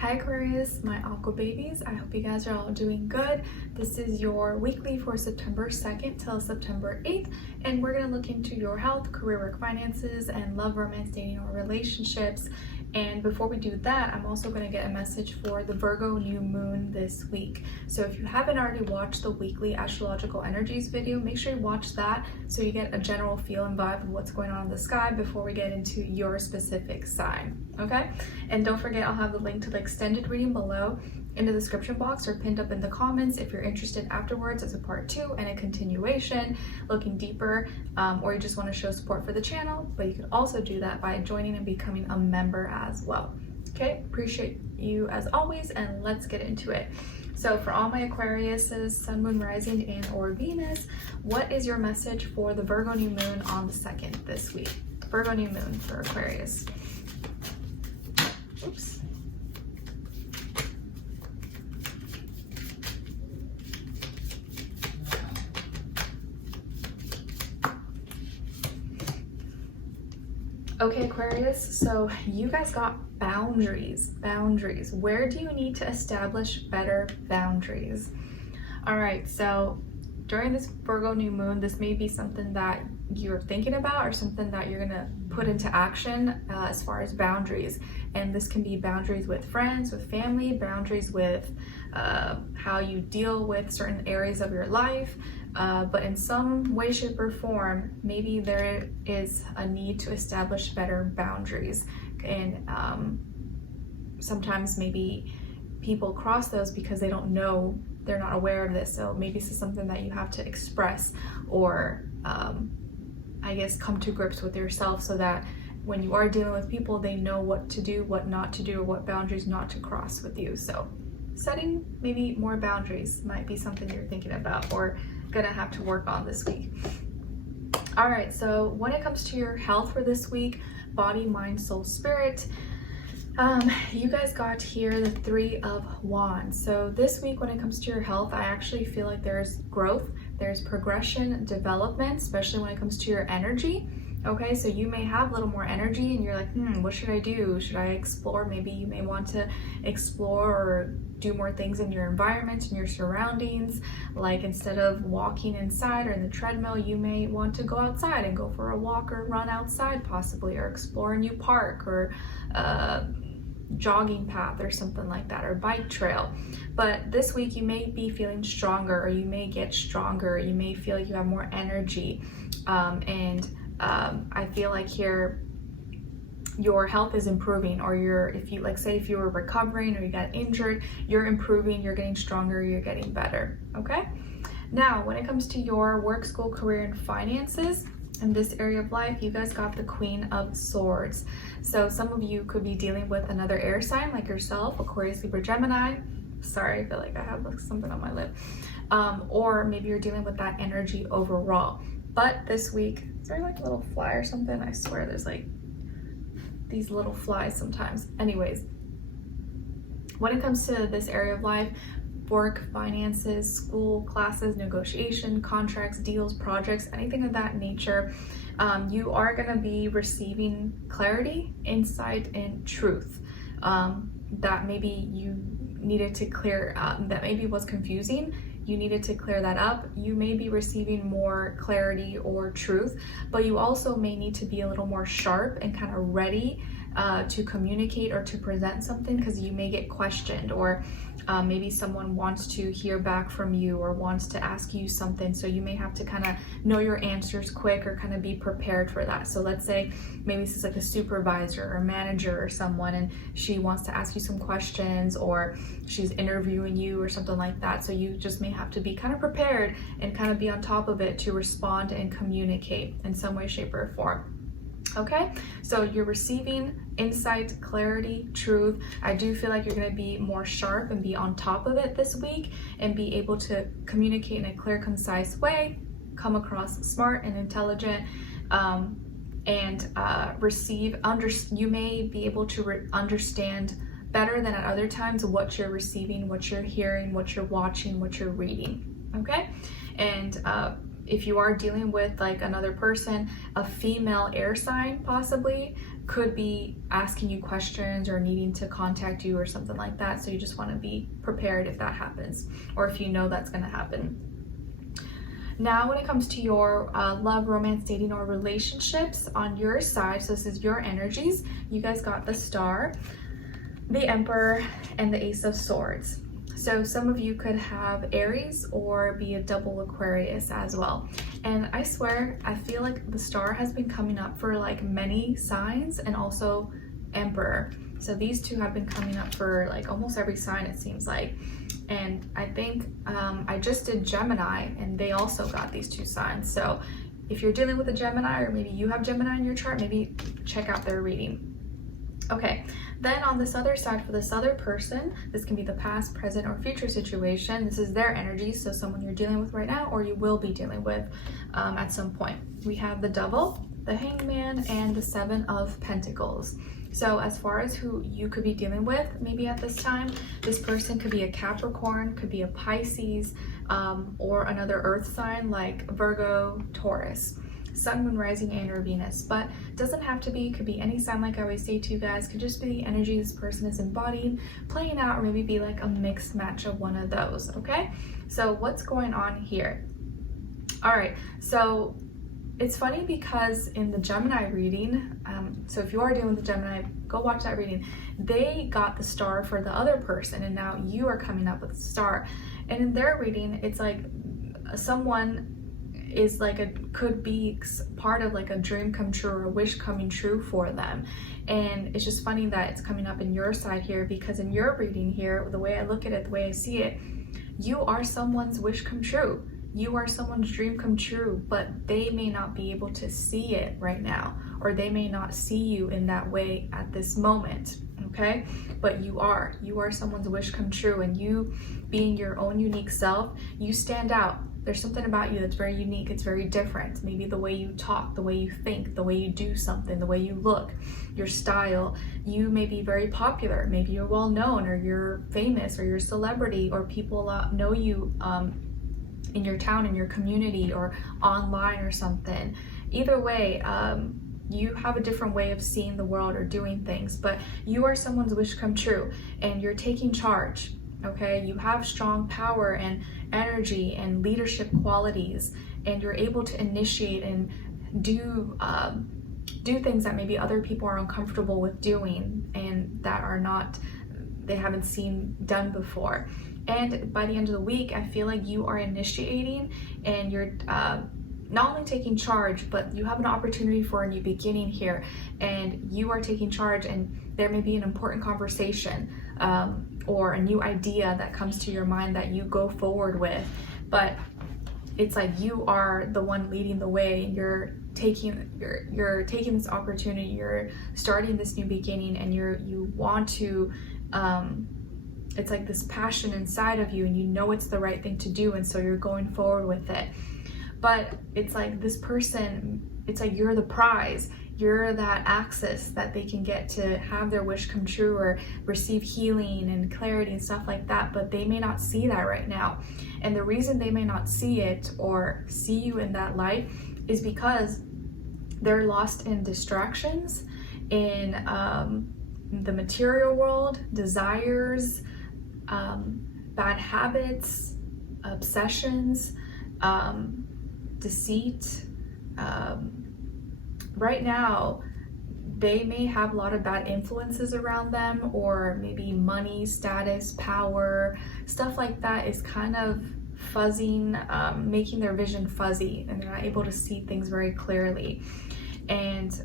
Hi Aquarius, my aqua babies. I hope you guys are all doing good. This is your weekly for September 2nd till September 8th, and we're going to look into your health, career, work, finances, and love, romance, dating, or relationships. And before we do that, I'm also going to get a message for the Virgo new moon this week. So if you haven't already watched the weekly astrological energies video, make sure you watch that so you get a general feel and vibe of what's going on in the sky before we get into your specific sign. Okay? And don't forget, I'll have the link to the extended reading below in the description box or pinned up in the comments if you're interested afterwards as a part 2 and a continuation, looking deeper, or you just want to show support for the channel. But you can also do that by joining and becoming a member as well. Okay, appreciate you as always, and let's get into it. So for all my Aquariuses, Sun, Moon, Rising, and or Venus, what is your message for the Virgo new moon on the 2nd this week? Virgo new moon for Aquarius. Oops. Okay, Aquarius, so you guys got boundaries. Where do you need to establish better boundaries? All right, so during this Virgo new moon, this may be something that you're thinking about or something that you're gonna put into action as far as boundaries. And this can be boundaries with friends, with family, boundaries with how you deal with certain areas of your life. But in some way, shape, or form, maybe there is a need to establish better boundaries. And sometimes maybe people cross those because they don't know, they're not aware of this. So maybe this is something that you have to express or I guess come to grips with yourself so that when you are dealing with people, they know what to do, what not to do, or what boundaries not to cross with you. So setting maybe more boundaries might be something you're thinking about or gonna have to work on this week. All right, so when it comes to your health for this week, body, mind, soul, spirit, you guys got here the 3 of Wands. So this week when it comes to your health, I actually feel like there's growth, there's progression, development, especially when it comes to your energy. Okay, so you may have a little more energy and you're like, what should I do? Should I explore? Maybe you may want to explore or do more things in your environment and your surroundings. Like instead of walking inside or in the treadmill, you may want to go outside and go for a walk or run outside possibly, or explore a new park or jogging path or something like that, or bike trail. But this week you may be feeling stronger, or you may get stronger. You may feel like you have more energy, I feel like here your health is improving, or if you were recovering or you got injured, you're improving, you're getting stronger, you're getting better. Okay, now when it comes to your work, school, career, and finances in this area of life, you guys got the Queen of Swords. So some of you could be dealing with another air sign like yourself, Aquarius, Libra, Gemini. Sorry, I feel like I have something on my lip. Or maybe you're dealing with that energy overall. But this week, is there like a little fly or something? I swear there's like these little flies sometimes. Anyways, when it comes to this area of life, work, finances, school, classes, negotiation, contracts, deals, projects, anything of that nature, you are going to be receiving clarity, insight, and truth that maybe you needed to clear, that maybe was confusing. You needed to clear that up. You may be receiving more clarity or truth, but you also may need to be a little more sharp and kind of ready to communicate or to present something, because you may get questioned, or maybe someone wants to hear back from you or wants to ask you something. So you may have to kind of know your answers quick or kind of be prepared for that. So let's say maybe this is like a supervisor or manager or someone, and she wants to ask you some questions, or she's interviewing you or something like that. So you just may have to be kind of prepared and kind of be on top of it to respond and communicate in some way, shape, or form. Okay, so you're receiving insight, clarity, truth. I do feel like you're going to be more sharp and be on top of it this week and be able to communicate in a clear, concise way, come across smart and intelligent, and you may be able to understand better than at other times what you're receiving, what you're hearing, what you're watching, what you're reading. Okay, and if you are dealing with like another person, a female air sign possibly, could be asking you questions or needing to contact you or something like that. So you just want to be prepared if that happens, or if you know that's going to happen. Now, when it comes to your love, romance, dating, or relationships on your side, so this is your energies, you guys got the Star, the Emperor, and the Ace of Swords. So some of you could have Aries or be a double Aquarius as well. And I swear, I feel like the Star has been coming up for like many signs, and also Emperor. So these two have been coming up for like almost every sign, it seems like. And I think I just did Gemini, and they also got these two signs. So if you're dealing with a Gemini, or maybe you have Gemini in your chart, maybe check out their reading. Okay, then on this other side, for this other person, this can be the past, present, or future situation. This is their energy, so someone you're dealing with right now, or you will be dealing with at some point. We have the Devil, the Hangman, and the Seven of Pentacles. So as far as who you could be dealing with, maybe at this time, this person could be a Capricorn, could be a Pisces, or another earth sign like Virgo, Taurus. Sun, Moon, Rising, and or Venus, but doesn't have to be, could be any sign. Like I always say to you guys, could just be the energy this person is embodying, playing out, or maybe be like a mixed match of one of those. Okay, so what's going on here? All right, so it's funny because in the Gemini reading, so if you are dealing with the Gemini, go watch that reading. They got the Star for the other person, and now you are coming up with the Star. And in their reading, it's like someone is like could be part of like a dream come true or a wish coming true for them. And it's just funny that it's coming up in your side here, because in your reading here, the way I look at it, the way I see it, you are someone's wish come true. You are someone's dream come true, but they may not be able to see it right now, or they may not see you in that way at this moment. Okay, but you are someone's wish come true, and you being your own unique self, you stand out. There's something about you that's very unique. It's very different. Maybe the way you talk, the way you think, the way you do something, the way you look, your style. You may be very popular. Maybe you're well known, or you're famous, or you're a celebrity, or people know you in your town, in your community, or online or something. Either way, you have a different way of seeing the world or doing things, but you are someone's wish come true, and you're taking charge. Okay, you have strong power and energy and leadership qualities, and you're able to initiate and do things that maybe other people are uncomfortable with doing, and that are not, they haven't seen done before. And by the end of the week, I feel like you are initiating, and you're not only taking charge, but you have an opportunity for a new beginning here, and you are taking charge, and there may be an important conversation or a new idea that comes to your mind that you go forward with. But it's like you are the one leading the way. You're taking this opportunity, you're starting this new beginning, and you want to it's like this passion inside of you, and you know it's the right thing to do, and so you're going forward with it. But it's like this person, it's like you're the prize. You're that access that they can get to have their wish come true, or receive healing and clarity and stuff like that, but they may not see that right now. And the reason they may not see it or see you in that light is because they're lost in distractions, in the material world, desires, bad habits, obsessions, deceit. Right now, they may have a lot of bad influences around them, or maybe money, status, power, stuff like that is kind of fuzzing, making their vision fuzzy, and they're not able to see things very clearly. And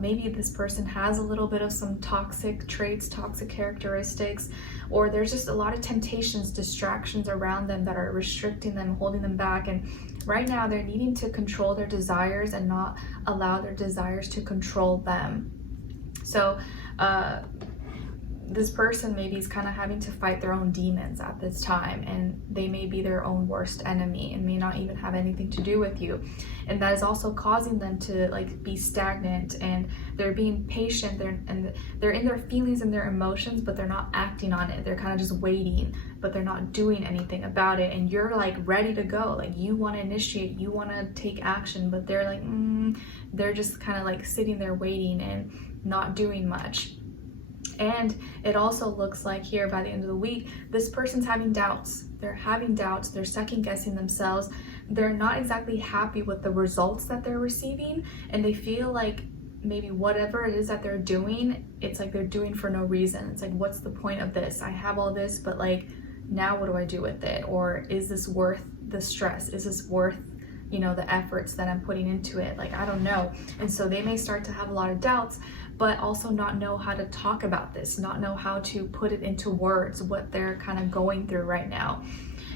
maybe this person has a little bit of some toxic traits, toxic characteristics, or there's just a lot of temptations, distractions around them that are restricting them, holding them back. And right now they're needing to control their desires and not allow their desires to control them. So this person maybe is kind of having to fight their own demons at this time, and they may be their own worst enemy and may not even have anything to do with you. And that is also causing them to like be stagnant, and they're being patient, they're in their feelings and their emotions, but they're not acting on it. They're kind of just waiting, but they're not doing anything about it. And you're like ready to go, like you want to initiate, you want to take action, but they're like they're just kind of like sitting there waiting and not doing much. And it also looks like here by the end of the week, this person's having doubts. They're having doubts, they're second guessing themselves. They're not exactly happy with the results that they're receiving, and they feel like maybe whatever it is that they're doing, it's like they're doing for no reason. It's like, what's the point of this? I have all this, but like, now what do I do with it? Or is this worth the stress? Is this worth, you know, the efforts that I'm putting into it? Like, I don't know. And so they may start to have a lot of doubts, but also not know how to talk about this, not know how to put it into words, what they're kind of going through right now.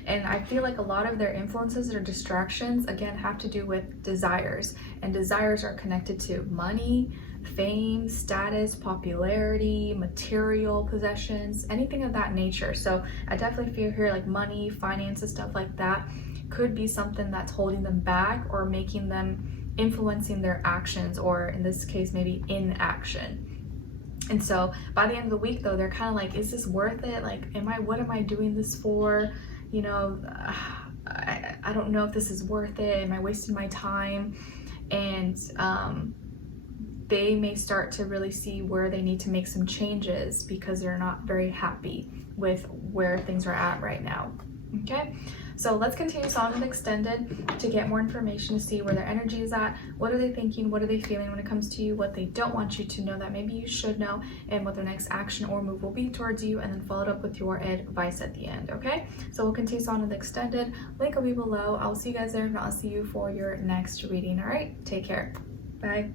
And I feel like a lot of their influences or distractions, again, have to do with desires. And desires are connected to money, fame, status, popularity, material possessions, anything of that nature. So I definitely feel here like money, finances, stuff like that could be something that's holding them back or making them influencing their actions, or in this case, maybe inaction. And so by the end of the week though, they're kind of like, is this worth it? Like, what am I doing this for? You know, I don't know if this is worth it. Am I wasting my time? And they may start to really see where they need to make some changes because they're not very happy with where things are at right now. Okay, so let's continue on with extended to get more information, to see where their energy is at, what are they thinking, what are they feeling when it comes to you, what they don't want you to know that maybe you should know, and what their next action or move will be towards you, and then followed up with your advice at the end. Okay, so we'll continue on with extended. Link will be below. I'll see you guys there. If not, I'll see you for your next reading. All right, take care. Bye.